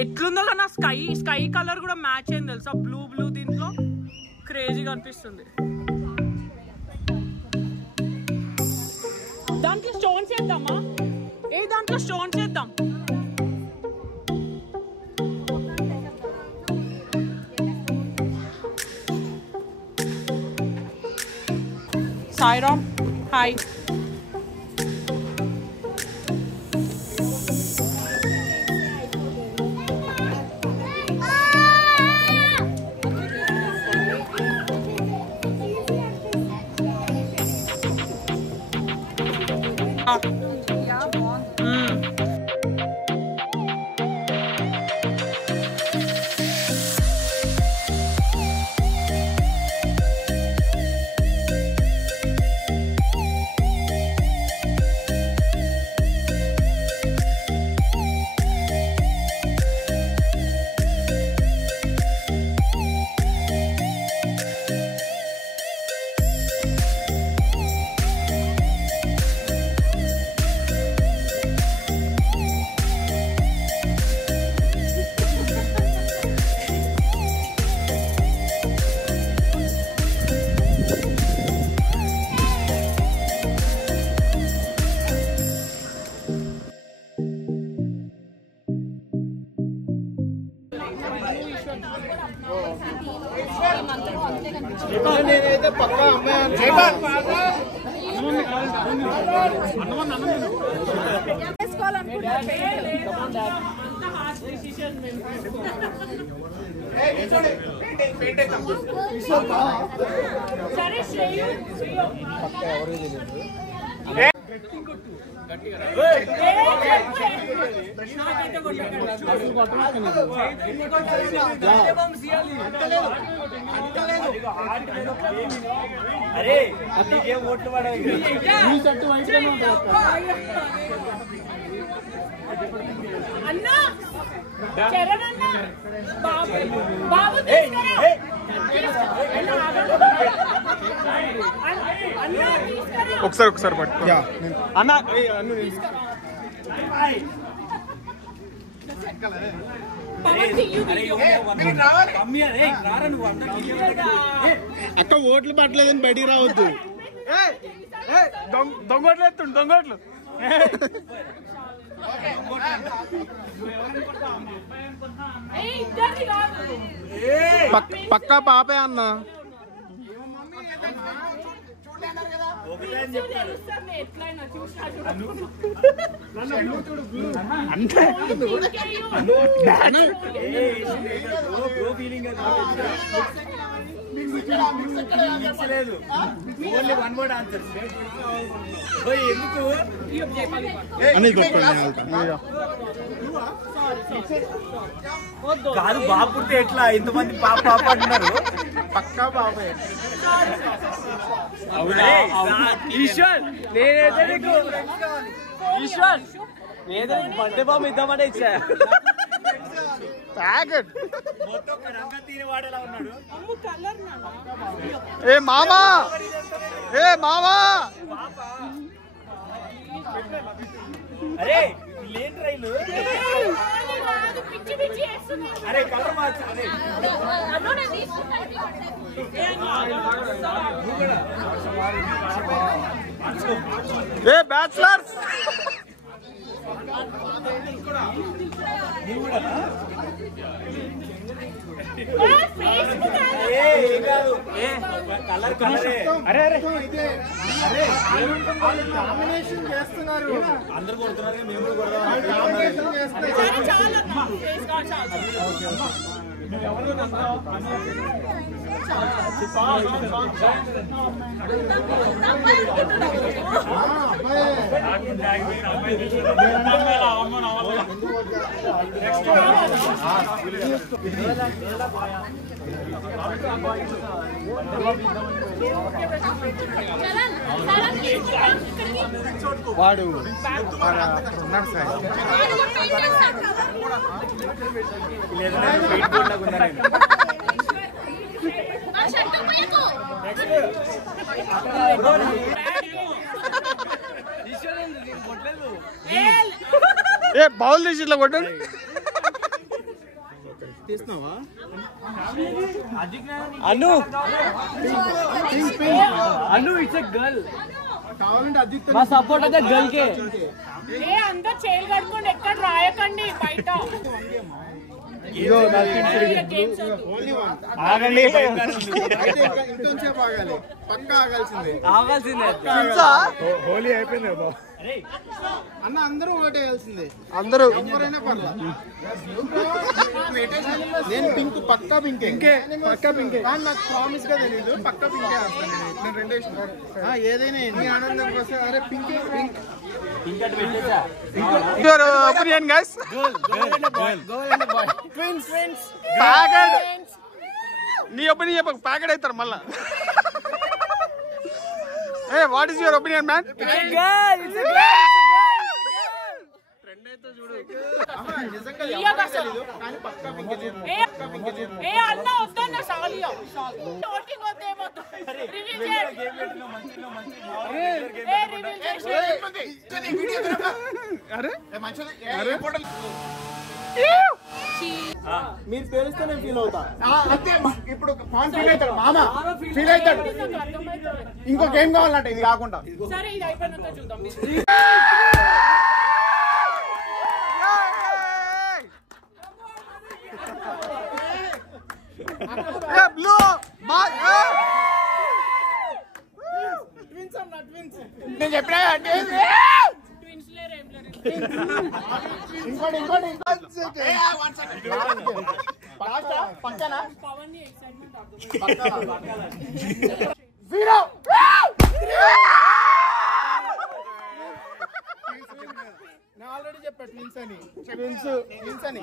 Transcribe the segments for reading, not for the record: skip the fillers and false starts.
ఎట్లుందో కానీ sky colour కూడా మ్యాచ్ అయింది తెలుసా, బ్లూ దీంట్లో క్రేజీగా అనిపిస్తుంది. దాంట్లో స్టోన్స్ వేద్దామా? దాంట్లో స్టోన్స్ వేద్దాం. సాయిరామ్ హాయ్. నేనైతే పక్కా అమ్మాయి అరే నీకేం ఓట్లు పడవు. అన్నా చరణ్ అన్న బాబు ఒకసారి పట్టు అన్న. అక్క ఓట్లు పట్టలేదని బయటికి రావద్దు. దొంగోట్లు ఎత్తుండు దొంగోట్లు. పక్కా పాపే అన్న. లేదు ఓన్లీ వన్ వర్డ్ ఆన్సర్. ఎందుకు కాదు బాబు పుట్టే ఎట్లా ఇంతమంది పాప అంటున్నారు? పక్కా పాపే. ఈశ్వర్ నేనైతే నీకు ఈశ్వర్ నేనైతే బర్త్డే బాబు ఇద్దామంటే ఇచ్చా. మొత్తం రంగ తీరి వాడేలా ఉన్నాడు. ఏ మామా అరే లేని రైలు. అరే కలర్ మార్చు. ఏ బ్యాచిలర్స్ కలర్ కలరే. కాంబినేషన్ చేస్తున్నారు. అందరు కొడుతున్నారు మేము కూడా కొడదాం. వాడు ఉన్నాడు సార్. ఏ బౌల్ తీసి ఇట్లా కొట్టండి. తీస్తున్నావా అను అను ఇట్స్ ఎ గర్ల్ కావాలంటే అజిత్ మా సపోర్ట్ అయితే గర్ల్ కే ఏ అందరూ చేలు కడుకోండి ఎక్కడ రాయకండి బయట ఆగండి ఇంకొంచెం ఆగాలి పక్కా ఆగాల్సిందే హోలీ అయిపోయింది అన్న అందరూ ఓటేయాల్సిందే అందరూ ఎవరైనా పర్లేదు నేను పింక్ పక్కా పింకే పక్కా పింకే కానీ నాకు ప్రామిస్ గా తెలీదు పక్కా పింకే వేస్తాను నేను రెండే ఇష్టం ఏదైనా నీ ఆనందం కోసం అరే పింకే pink your opinion guys packed నీ ఒపీనియన్ చెప్పక ప్యాకెడ్ అవుతారు మళ్ళా ఏ what is your opinion man నిజంగా కానీ పక్కా పింకే ఏ అన్న వద్దన్న సాలియా ఓటింగ్ వద్దేమో రివీల్ చేయండి ఏ రివీల్ మీరు తెలిస్తే నేను ఫీల్ అవుతా అంతే ఇప్పుడు ఫాన్ ఫీల్ అవుతాడు మామ ఫీల్ అవుతాడు ఇంకో గేమ్ కావాలంటే ఇది కాకుండా సరే ఇది అయిపోయినాక చూద్దాం బ్లూ నేను చెప్పినా ట్విన్స్ లేరు ఏం లేరు ఇంకోటి పక్కన పవన్ ని ఎక్సైట్మెంట్ జీరో నేను ఆల్రెడీ చెప్పా ట్విన్స్ అని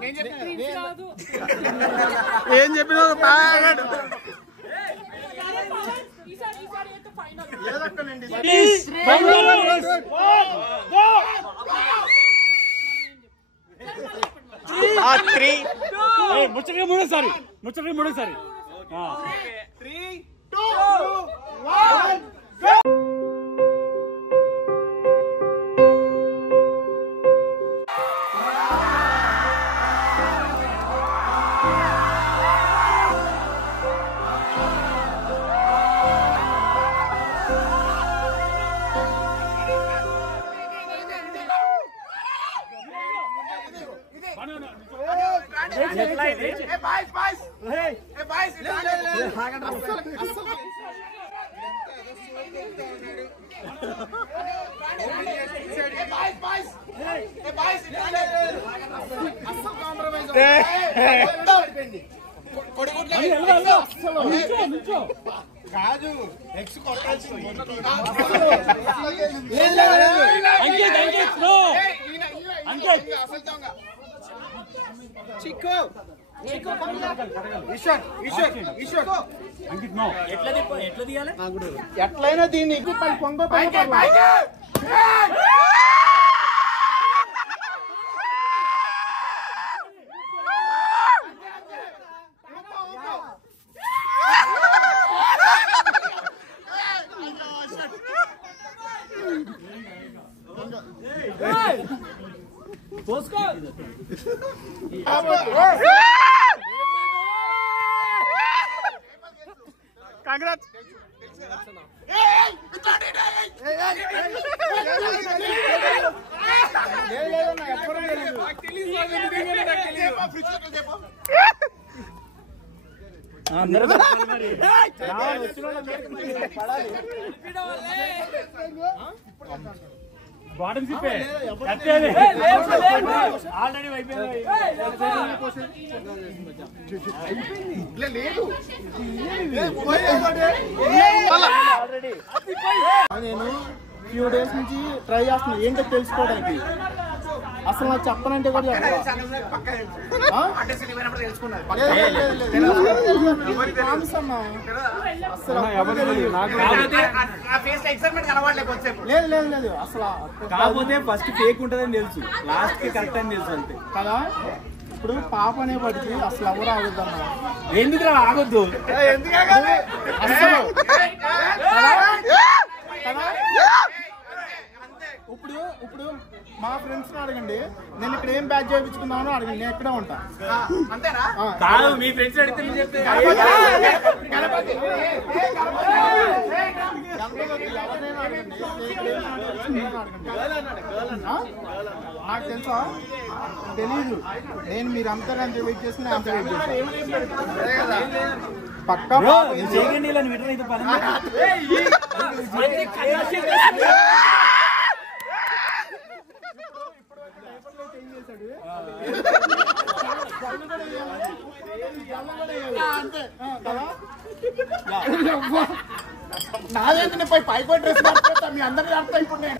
నేను చెప్పిన కాదు ఏం చెప్పినావు ప్యాకెడ్ ఈసారి అయితే ఫైనల్ ముచ్చట మూడోసారి 3, 2, 1 కాదు ఎక్స్ కొట్టాల్సింది చిక్కు ఎట్లా తీయాలి ఎట్లయినా దీన్ని పొంగ కంగ్రాట్స్ బాటం సిప్పే ఆల్రెడీ అయిపోయింది లేదు నేను ఫ్యూ డేస్ నుంచి ట్రై చేస్తున్నాను ఏంటో తెలుసుకోవడానికి అసలు నాకు చెప్పనంటే కూడా లేదు లేదు అసలు కాకపోతే ఫస్ట్ ఫేక్ ఉంటుందని తెలుసు లాస్ట్ కి కరెక్ట్ అని తెలుసు అంతే కదా ఇప్పుడు పాప అనే పడికి అసలు ఎవరు ఆగొద్దన్నా ఎందుకు ఆగొద్దు అసలు ఇప్పుడు మా ఫ్రెండ్స్ అడగండి నేను ఇక్కడ ఏం బ్యాచ్ చేయించుకుందామని అడిగి నేను ఎక్కడే ఉంటా. అంతేనా? కాదు మీ ఫ్రెండ్స్ అడిగితే నేను చెప్తే నాకు తెలుసా తెలీదు. నేను మీరు అంతా వెయిట్ చేసి అంత వెయిట్ చేస్తాను. పక్కా చేయకండి ఇలా విటర్ అయితే పని నాదేంటి పోయి పైకి డ్రెస్ మీ అందరికీ అర్థం ఇప్పుడు నేను